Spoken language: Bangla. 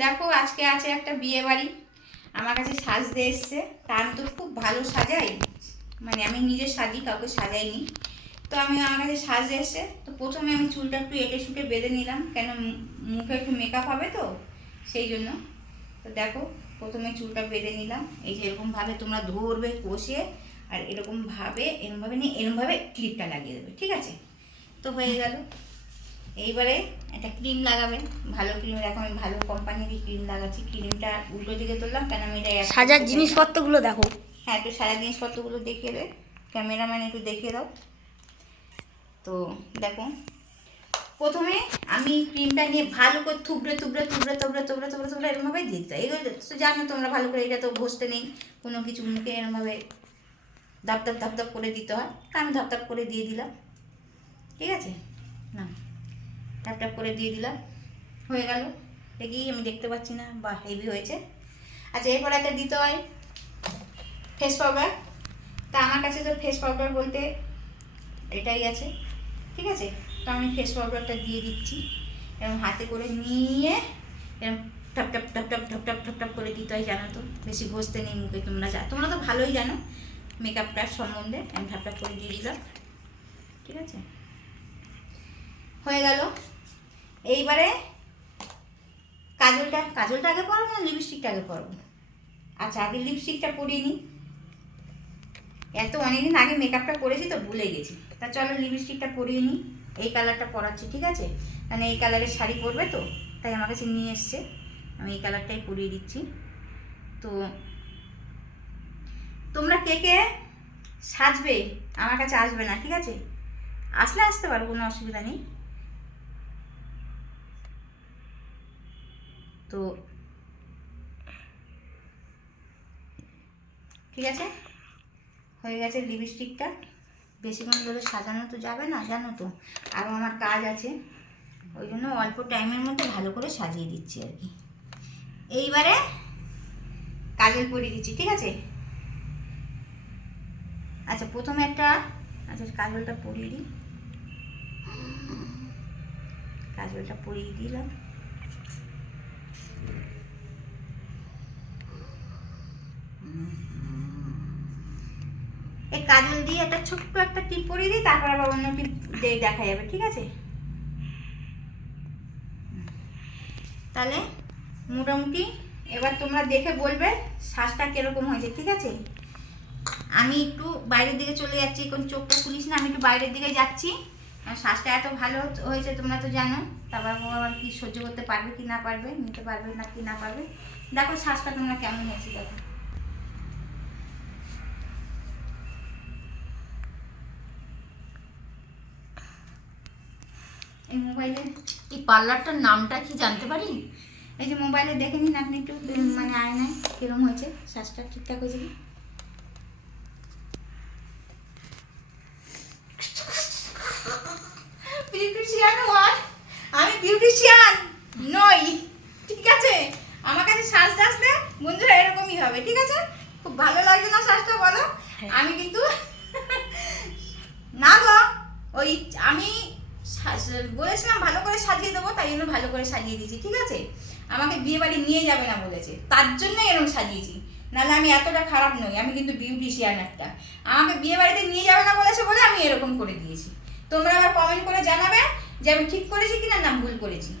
দেখো আজকে আছে একটা বিয়ে বাড়ি, আমার কাছে সাজতে এসছে। তা আমি তো খুব ভালো সাজাই, মানে আমি নিজে সাজি, কাউকে সাজাইনি। তো আমি আমার কাছে সাজতে এসছে, তো প্রথমে আমি চুলটা একটু এঁটে শুটে বেঁধে নিলাম, কেন মুখে একটু মেকআপ হবে তো সেই জন্য। তো দেখো প্রথমে চুলটা বেঁধে নিলাম, এই যে এরকমভাবে তোমরা ধরবে কষে, আর এরকমভাবে নিয়ে এরকমভাবে ক্লিপটা লাগিয়ে দেবে, ঠিক আছে? তো হয়ে গেল। এইবারে একটা ক্রিম লাগাবে, ভালো ক্রিম। দেখো আমি ভালো কোম্পানিরই ক্রিম লাগাচ্ছি। ক্রিমটা উল্টো দিকে তুললাম, কেন আমি এটা সাজার জিনিসপত্রগুলো দেখো। হ্যাঁ, একটু সাজার জিনিসপত্রগুলো দেখিয়ে দে, ক্যামেরাম্যান একটু দেখিয়ে দাও। তো দেখো প্রথমে আমি ক্রিমটা নিয়ে ভালো করে থুবড়ে থুবড়ে থুবড়ে থুবড়ে থুবড়ে থুবড়ে থুবড়ে এরমভাবে দিতে চাই। এগুলো তো জানো তোমরা ভালো করে, এটা তো ঘষতে নেই কোনো কিছু, মুখে এরমভাবে ধাপ ধাপ ধাপ ধাপ করে দিতে হয়। তা আমি ধাপ ধাপ করে দিয়ে দিলাম, ঠিক আছে? না, ট্যাপ ট্যাপ করে দিয়ে দিলাম, হয়ে গেল। দেখি আমি দেখতে পাচ্ছি না, বা হেভি হয়েছে। আচ্ছা, এরপর একটা দিতে হয় ফেস পাউডার। তা আমার কাছে তো ফেস পাউডার বলতে এটাই আছে, ঠিক আছে? তো আমি ফেস পাউডারটা দিয়ে দিচ্ছি, এরকম হাতে করে নিয়ে এরকম top top top top top top top top করে দিতে হয়, জানো তো? বেশি ঘষতে নেই মুখে, তোমরা তো ভালোই জানো মেকআপটার সম্বন্ধে। আমি টপ টপ করে দিয়ে দিলাম, ঠিক আছে? হয়ে গেল। এইবারে কাজলটা আগে পরাবো না লিপস্টিকটা আগে পরাবো? আচ্ছা, আগে লিপস্টিকটা পরিয়ে নিই। অনেকদিন আগে মেকআপটা করেছি তো ভুলে গেছি। তা চলো লিপস্টিকটা পরিয়ে নিই। এই কালারটা পরাচ্ছি, ঠিক আছে? মানে এই কালারের শাড়ি পরবে তো, তাই আমার কাছে নিয়ে এসছে। আমি এই কালারটাই পরিয়ে দিচ্ছি। তো তোমরা কে কে সাজবে আমার কাছে আসবে না, ঠিক আছে? আসলে আসতে পারো, কোনো অসুবিধা নেই। তো ঠিক আছে, হয়ে গেছে লিপস্টিকটা। বেশিক্ষণ ধরে সাজানো তো যাবে না, জানো তো, আরও আমার কাজ আছে। ওই জন্য অল্প টাইমের মধ্যে ভালো করে সাজিয়ে দিচ্ছি আর কি। এইবারে কাজল পরিয়ে দিচ্ছি, ঠিক আছে? আচ্ছা, প্রথমে কাজলটা পরিয়ে দিই। কাজলটা পরিয়ে দিলাম। এই কাজল দিয়ে একটা ছোট্ট একটা টিপ পরিয়ে দিই, তারপর আবার অন্য টিপ দিয়ে দেখা যাবে, ঠিক আছে? তাহলে মোটামুটি এবার তোমরা দেখে বলবে শ্বাসটা কিরকম হয়েছে, ঠিক আছে? আমি একটু বাইরের দিকে চলে যাচ্ছি, কোন চোখটা খুলিস না, আমি একটু বাইরের দিকে যাচ্ছি। শ্বাসটা এত ভালো হয়েছে তোমরা তো জানো, তারপর আবার কি সহ্য করতে পারবে কি না পারবে, নিতে পারবে না কি না পারবে। দেখো শ্বাসটা তোমরা কেমন হয়েছে, দেখো। এই মোবাইলে এই পার্লারটার নামটা কি জানতে পারি? এই যে মোবাইলে দেখে নিন আপনি একটু, মানে আয়নায় কিরম হয়েছে, শ্বাসটা ঠিকঠাক হয়েছে কি? বিউটিশিয়ান হয়, আমি বিউটিশিয়ান নই, ঠিক আছে? আমার কাছে সাজতে আসলে বন্ধুরা এরকমই হবে, ঠিক আছে? খুব ভালো লাগছে না শ্বাসটা, বলো? আমি কিন্তু না গো, ওই আমি বলেছিলাম ভালো করে সাজিয়ে দেবো, তাই জন্য ভালো করে সাজিয়ে দিয়েছি, ঠিক আছে? আমাকে বিয়ে বাড়ি নিয়ে যাবে না বলেছে, তার জন্যই এরকম সাজিয়েছি। নাহলে আমি এতটা খারাপ নই, আমি কিন্তু বিউটিশিয়ান একটা। আমাকে বিয়ে বাড়িতে নিয়ে যাবে না বলেছে বলে আমি এরকম করে দিয়েছি। তোমরা আবার কমেন্ট করে জানাবে যে আমি ঠিক করেছি কিনা না ভুল করেছি।